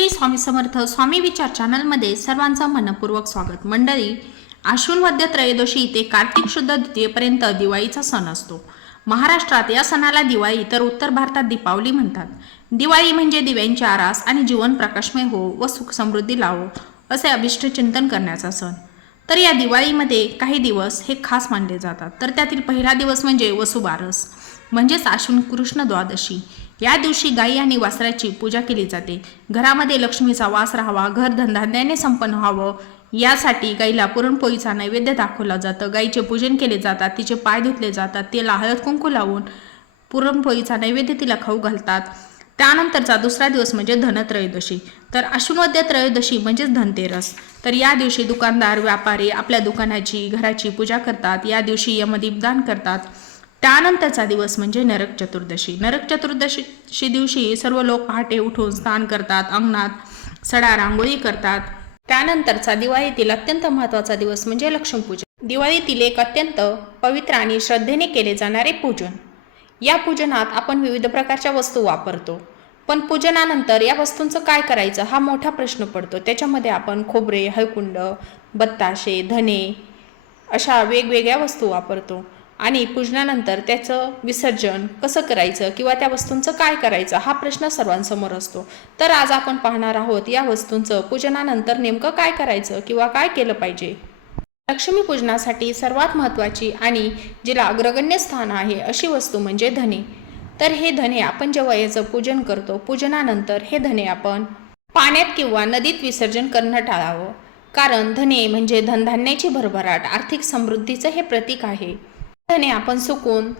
श्री स्वामी समर्थ स्वामी विचार चॅनलमध्ये सर्वांचं मनपूर्वक स्वागत. मंडळी आश्विन वद्य त्रयोदशी ते कार्तिक शुद्ध द्वितीयेपर्यंत दिवाळीचा सण असतो. महाराष्ट्रात या सणाला दिवाळी तर उत्तर भारतात दीपावली म्हणतात. दिवाळी म्हणजे दिव्यांची आरास आणि जीवन प्रकाशमय हो व सुख समृद्धी लावो असे अभिष्ट चिंतन करण्याचा सण. तर या दिवाळीमध्ये काही दिवस हे खास मानले जातात. तर त्यातील पहिला दिवस म्हणजे वसुबारस म्हणजेच आश्विन कृष्ण द्वादशी. या दिवशी गाई आणि वासराची पूजा केली जाते. घरामध्ये लक्ष्मीचा वास राहावा घर धनधान्याने संपन्न व्हावं. यासाठी गाईला पुरणपोळीचा नैवेद्य दाखवला जातं. गाईचे पूजन केले जातात तिचे पाय धुतले जातात तिला हळद कुंकू लावून पुरणपोळीचा नैवेद्य तिला खाऊ घालतात. त्यानंतरचा दुसरा दिवस म्हणजे धनत्रयोदशी. तर अश्वमध्य त्रयोदशी म्हणजेच धनतेरस. तर या दिवशी दुकानदार व्यापारी आपल्या दुकानाची घराची पूजा करतात. या दिवशी यमदीपदान करतात. त्यानंतरचा दिवस म्हणजे नरक चतुर्दशी. नरक चतुर्दशी दिवशी सर्व लोक पहाटे उठून स्नान करतात अंगणात सडा रांगोळी करतात. त्यानंतरचा दिवाळीतील अत्यंत महत्त्वाचा दिवस म्हणजे लक्ष्मीपूजन. दिवाळीतील एक अत्यंत पवित्र आणि श्रद्धेने केले जाणारे पूजन. या पूजनात आपण विविध प्रकारच्या वस्तू वापरतो. पण पूजनानंतर या वस्तूंचं काय करायचं हा मोठा प्रश्न पडतो. त्याच्यामध्ये आपण खोबरे हळकुंड बत्ताशे धने अशा वेगवेगळ्या वस्तू वापरतो. आणि पूजनानंतर त्याचं विसर्जन कसं करायचं किंवा त्या वस्तूंचं काय करायचं हा प्रश्न सर्वांसमोर असतो. तर आज आपण पाहणार आहोत या वस्तूंचं पूजनानंतर नेमकं काय करायचं किंवा काय केलं पाहिजे? लक्ष्मीपूजनासाठी सर्वात महत्त्वाची आणि जिला अग्रगण्य स्थान आहे अशी वस्तू म्हणजे धने. तर हे धने आपण जेव्हा याचं पूजन करतो पूजनानंतर हे धने आपण पाण्यात किंवा नदीत विसर्जन करणं टाळावं. कारण धने म्हणजे धनधान्याची भरभराट आर्थिक समृद्धीचं हे प्रतीक आहे. धने आपण सुकून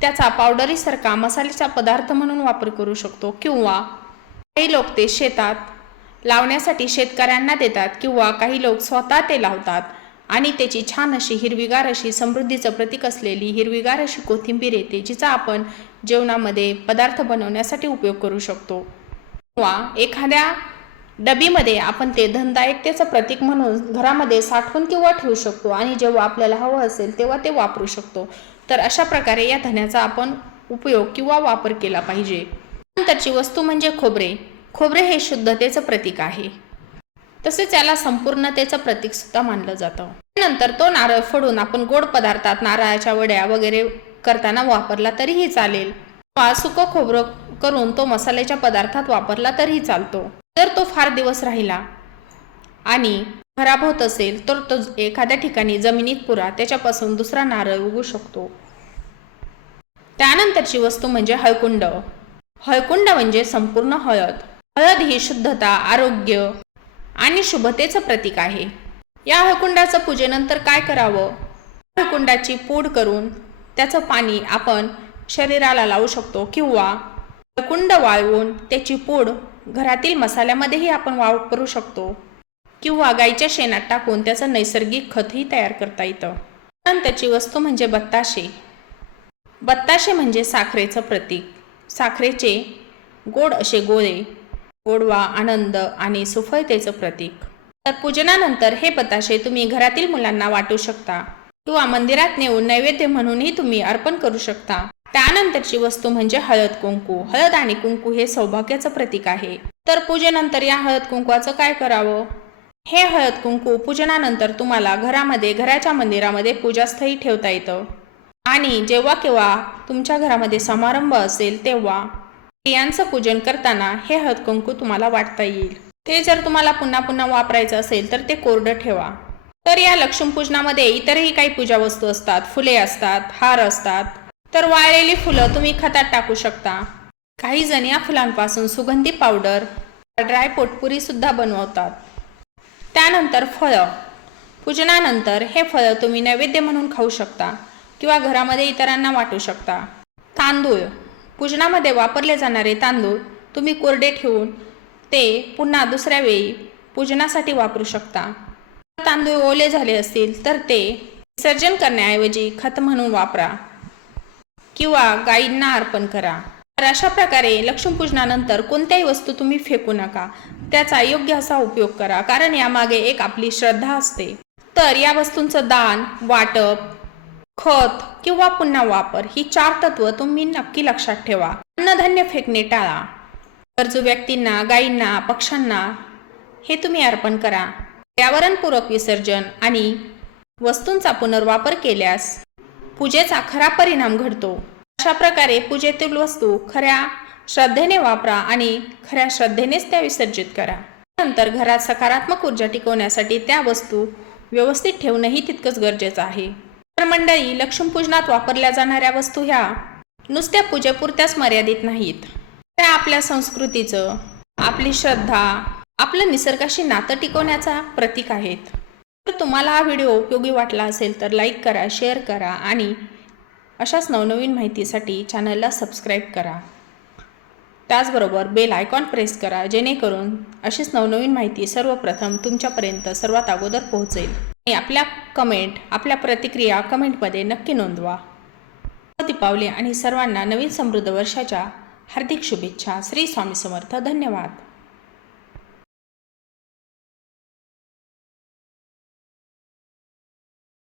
त्याचा पावडरीसारखा मसाल्याचा पदार्थ म्हणून वापर करू शकतो किंवा काही लोक ते शेतात लावण्यासाठी शेतकऱ्यांना देतात किंवा काही लोक स्वतः ते लावतात. आणि त्याची छान अशी हिरवीगार अशी समृद्धीचं प्रतीक असलेली हिरवीगार अशी कोथिंबीर येते जिचा आपण जेवणामध्ये पदार्थ बनवण्यासाठी उपयोग करू शकतो. किंवा एखाद्या डबीमध्ये आपण ते धनदायकतेचं प्रतीक म्हणून घरामध्ये साठवून किंवा ठेवू शकतो आणि जेव्हा आपल्याला हवं असेल तेव्हा ते वापरू शकतो. तर अशा प्रकारे या धन्याचा आपण उपयोग किंवा वापर केला पाहिजे. नंतरची वस्तू म्हणजे खोबरे. खोबरे हे शुद्धतेचं प्रतीक आहे. तसेच याला संपूर्णतेचं प्रतीक सुद्धा मानलं जातं. नंतर तो नारळ फोडून आपण गोड पदार्थात नारळाच्या वड्या वगैरे करताना वापरला तरीही चालेल. किंवा सुकं खोबरं करून तो मसाल्याच्या पदार्थात वापरला तरीही चालतो. जर तो फार दिवस राहिला. आणि खराब होत असेल तर तो एखाद्या ठिकाणी जमिनीत पुरा त्याच्यापासून दुसरा नारळ उगू शकतो. त्यानंतरची वस्तू म्हणजे हळकुंड. हळकुंड म्हणजे संपूर्ण हळद. हळद ही शुद्धता आरोग्य आणि शुभतेचं प्रतीक आहे. या हळकुंडाचं पूजेनंतर काय करावं? हळकुंडाची पूड करून त्याचं पाणी आपण शरीराला लावू शकतो किंवा हळकुंड वाळवून त्याची पूड घरातील मसाल्यामध्येही आपण वापरू शकतो. किंवा गाईच्या शेणात टाकून त्याचं नैसर्गिक खतही तयार करता येतं. त्याची वस्तू म्हणजे बत्ताशे. बत्ताशे म्हणजे साखरेचं प्रतीक. साखरेचे गोड असे गोळे गोडवा आनंद आणि सुफळतेचं प्रतीक. तर पूजनानंतर हे बताशे तुम्ही घरातील मुलांना वाटू शकता. किंवा मंदिरात नेऊन नैवेद्य म्हणूनही तुम्ही अर्पण करू शकता. त्यानंतरची वस्तू म्हणजे हळद कुंकू. हळद आणि कुंकू हे सौभाग्याचं प्रतीक आहे. तर पूजेनंतर या हळद कुंकवाचं काय करावं? हे हळद कुंकू पूजनानंतर तुम्हाला घरामध्ये घराच्या मंदिरामध्ये पूजास्थळी ठेवता येतं. आणि जेव्हा केव्हा तुमच्या घरामध्ये समारंभ असेल तेव्हा स्त्रियांचं पूजन करताना हे हळद कुंकू तुम्हाला वाटता येईल. ते जर तुम्हाला पुन्हा पुन्हा वापरायचं असेल तर ते कोरडं ठेवा. तर या लक्ष्मीपूजनामध्ये इतरही काही पूजा वस्तू असतात. फुले असतात हार असतात. तर वाळलेली फुलं तुम्ही खतात टाकू शकता. काही जण या फुलांपासून सुगंधी पावडर ड्राय पोटपुरी सुद्धा बनवतात. त्यानंतर फळं. पूजनानंतर हे फळं तुम्ही नैवेद्य म्हणून खाऊ शकता किंवा घरामध्ये इतरांना वाटू शकता. तांदूळ. पूजनामध्ये वापरले जाणारे तांदूळ तुम्ही कोरडे ठेवून ते पुन्हा दुसऱ्या वेळी पूजनासाठी वापरू शकता. तांदूळ ओले झाले असतील तर ते विसर्जन करण्याऐवजी खत म्हणून वापरा. किंवा गायींना अर्पण करा. तर अशा प्रकारे लक्ष्मीपूजनानंतर कोणत्याही वस्तू तुम्ही फेकू नका. त्याचा योग्य असा उपयोग करा कारण यामागे एक आपली श्रद्धा असते. तर या वस्तूंचं दान वाटप खत किंवा पुन्हा वापर ही चार तत्व तुम्ही नक्की लक्षात ठेवा. अन्नधान्य फेकणे टाळा. गरजू व्यक्तींना गायींना पक्ष्यांना हे तुम्ही अर्पण करा. पर्यावरणपूरक विसर्जन आणि वस्तूंचा पुनर्वापर केल्यास पूजेचा खरा परिणाम घडतो. अशा प्रकारे पूजेतील वस्तू खऱ्या श्रद्धेने वापरा आणि खऱ्या श्रद्धेनेच त्या विसर्जित करा. नंतर घरात सकारात्मक ऊर्जा टिकवण्यासाठी त्या वस्तू व्यवस्थित ठेवणंही तितकंच गरजेचं आहे. तर मंडळी लक्ष्मीपूजनात वापरल्या जाणाऱ्या वस्तू ह्या नुसत्या पूजेपुरत्याच मर्यादित नाहीत. त्या आपल्या संस्कृतीचं आपली श्रद्धा आपलं निसर्गाशी नातं टिकवण्याचा प्रतीक आहेत. तर तुम्हाला हा व्हिडिओ उपयोगी वाटला असेल तर लाईक करा शेअर करा आणि अशाच नवनवीन माहितीसाठी चॅनलला सबस्क्राईब करा. त्याचबरोबर बेल आयकॉन प्रेस करा जेणेकरून अशीच नवनवीन माहिती सर्वप्रथम तुमच्यापर्यंत सर्वात अगोदर पोहोचेल. आणि आपल्या कमेंट आपल्या प्रतिक्रिया कमेंटमध्ये नक्की नोंदवा. दीपावली आणि सर्वांना नवीन समृद्ध वर्षाच्या हार्दिक शुभेच्छा. श्री स्वामी समर्थ. धन्यवाद.